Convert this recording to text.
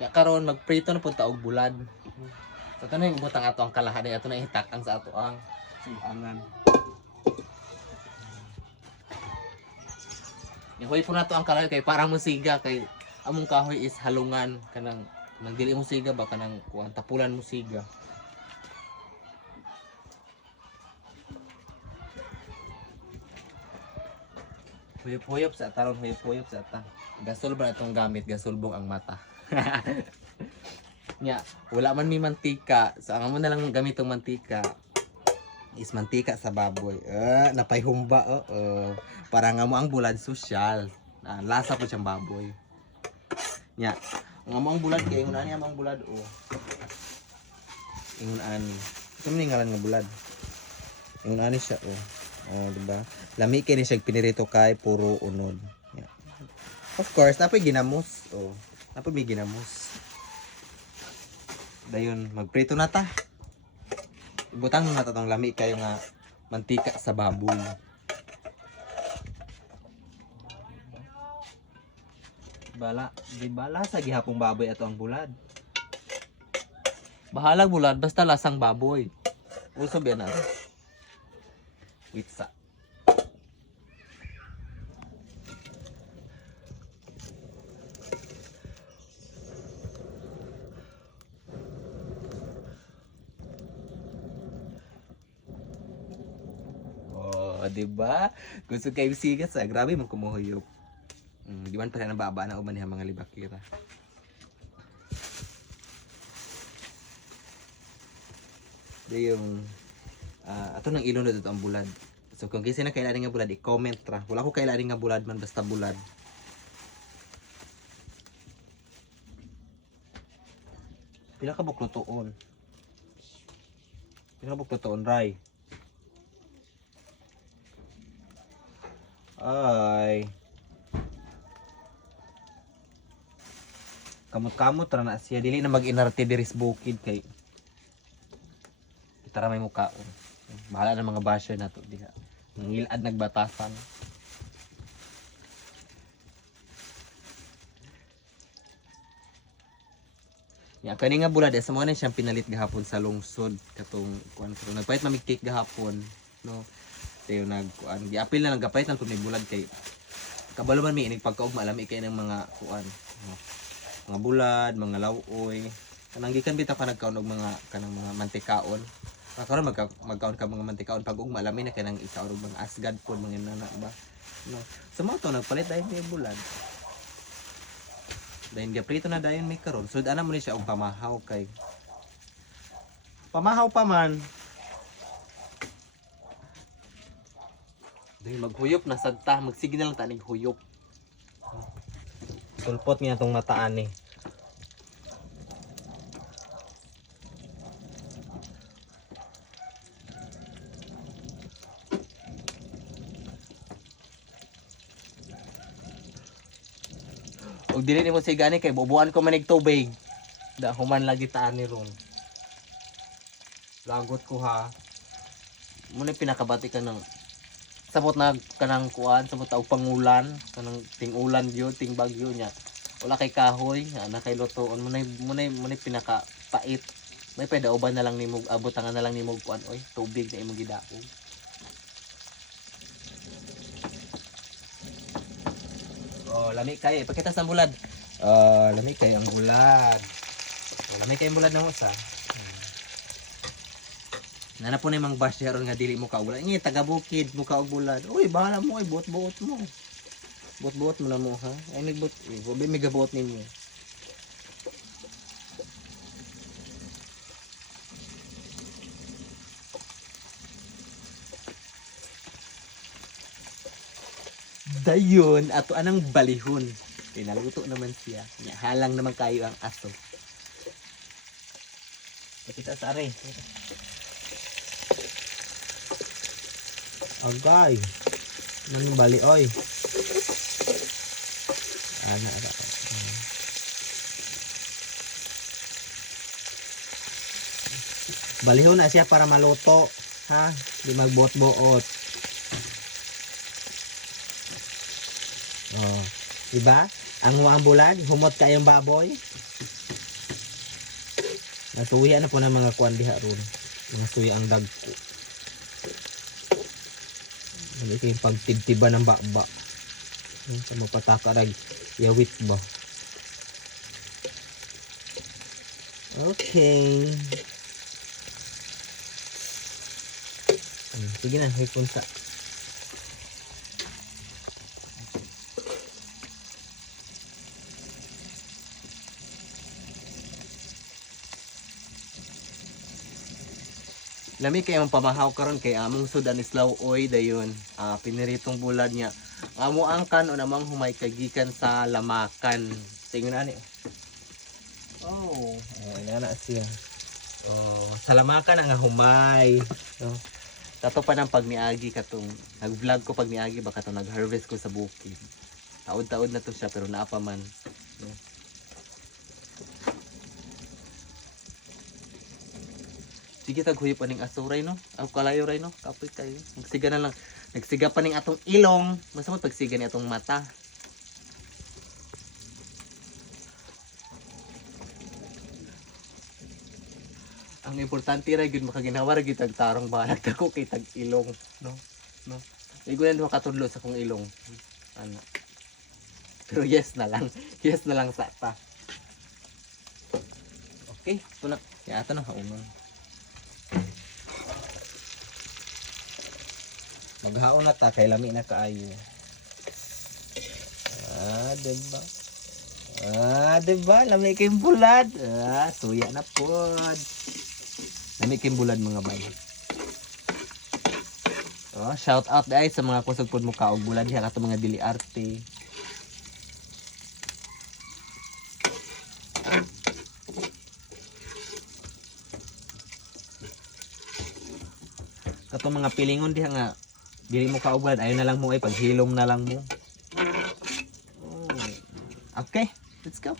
Ya karon magprito na pud ta og bulad. So ito na yung butang ato ang kalahari, ato na itakang sa ato ang suangan. Ihoy po na to ang kalahari kay parang musiga kay among kahoy is halungan kanang nagdili mo siga ba kanang kuan tapulan mo siga. Huyop-huyop sa taron, huyop-huyop sa ta. Gasol ba itong gamit, gasulbong ang mata. Nya, wala man mi mantika. So ang amo na lang gamit tong mantika is mantika sa baboy. Napayhumba para nga mo ang bulad sosyal. Lasa po siyang baboy. Nya, ang amo ang bulad kay ingon ani among bulad Ingon ani. Ito man ngalan nga bulad. Ingon ani siya diba? Lami kay ni siya pinirito kay puro unod. Yeah. Of course, napoy ginamos. Napoy may ginamos. Dayon, magprito na ta. Ibutang na ta tong lami kayo nga mantika sa baboy. Bala sa gihapong baboy ato ang bulad. Bahalag bulad basta lasang baboy. Usob yan na. Witsa. Diba? Gusto kayo sigas grabe man kumuhuyop. Di man pa na baba na uman mga libakira. Di yung ato nang ilon na dito ang bulad. So kung kasi na kailangan nga bulad, i-comment ra. Wala ko kailangan nga bulad man basta bulad. Pila ka buklotoon? Pila ka buklotoon, Ray? Ay. Kamot-kamot ra na siya. Dili na mag-inarte diris bukid kay kita ra may mukhaon. Bahala na mga basher na to diha. Ngilad nagbatasan. Ya kani nga bulad sa mo na siyang pinalit gahapon sa lungsod katong kuan karon nagpait mamigtik gahapon no. Tayo nagkuan giapil na lang gapait lang tunay bulad kay kabalo man mi inig pagkaugma lami kay ng mga kuan no? Mga bulad, mga lawoy kanang gikan bitaw ka nagkaon og mga kanang mga mantikaon karon magkaon ka mga mantikaon pag ugma lami na kanang ikaon og mga asgad pod mga nana ba no sa mo to nagpalit dahil may bulad dahil gaprito na dayon may karon sud ana mo ni siya og pamahaw kay pamahaw pa man. Dahil maghuyop na sagta, magsignal lang tanig huyop. Sulpot niya itong mataan eh. Og dili ni mo sigani kay bubuan ko manig tubig. Da human lagi taan ni ron. Lagot ko ha. Muna pinakabati ka ng sabot na kanang kuan sabot og pangulan kanang ting-ulan gyud ting bagyo nya wala kay kahoy na kay lutoon munay pinaka pait may pedauban na lang nimo abutangan na lang nimo kuan oy tubig na imong gidaog. Lami kay pakita sa bulad. Lami kay ang bulad. Lami kay ang bulad nang usa. Nana po na yung mga basyaron nga dili mo kaula. Nga taga bukid mo kaog bulad. Uy, bahala mo ay buot-buot mo. Buot-buot mo na mo ha. Ay nagbuot. Gobi may gabuot ninyo. Dayon ato anang balihon. Pinaluto naman siya. Halang naman kayo ang aso. Kita sa are. Agay. Nang bali oy. Ana. Balihon na siya para maluto, ha? Di magbuot-buot. Diba? Ang bulad, humot kayong baboy. Nasuya na po ng mga kuan diha ron. Mga suya ang dagko. Hindi kayo pagtibtiba ng bakba. Sa mapataka rag yawit ba. Okay. Sige na, may punta. Lami kay ang pamahaw karon kay among sudan islaw oy dayon. Piniritong bulad niya. Amo angkan o namang humay kagikan sa lamakan. Tingnan ani. Oh, ina na siya. Oh, sa lamakan ang humay. Oh. Tato pa ng pagmiagi katong nag-vlog ko pagmiagi baka to nag-harvest ko sa bukid. Taod-taod na to siya pero naa pa man. No? Sige tag huyop aning asuray no. Aw kalayo ray no. Kapoy kayo. Magsiga na lang. Nagsiga pa ning atong ilong. Masamot pagsiga ni atong mata. Ang importante ra gyud makaginawa ra gyud tag tarong balag dako kay tag ilong no. No. Igulan duha ka tudlo sa kong ilong. Ana. Pero yes na lang. Yes na lang sa ta. Okay, tulak. Ya ato na haumang. Maghaon na ta kay lami na kaayo. Diba? Diba? Lami kay bulad. Suya na pod. Lami kay bulad mga bay. Shout out guys sa mga kusog pod mo kaog bulad diha kato mga dili arte. Kato mga pilingon diha nga dili mo kaugad, ayun na lang mo ay paghilom na lang mo. Okay, let's go.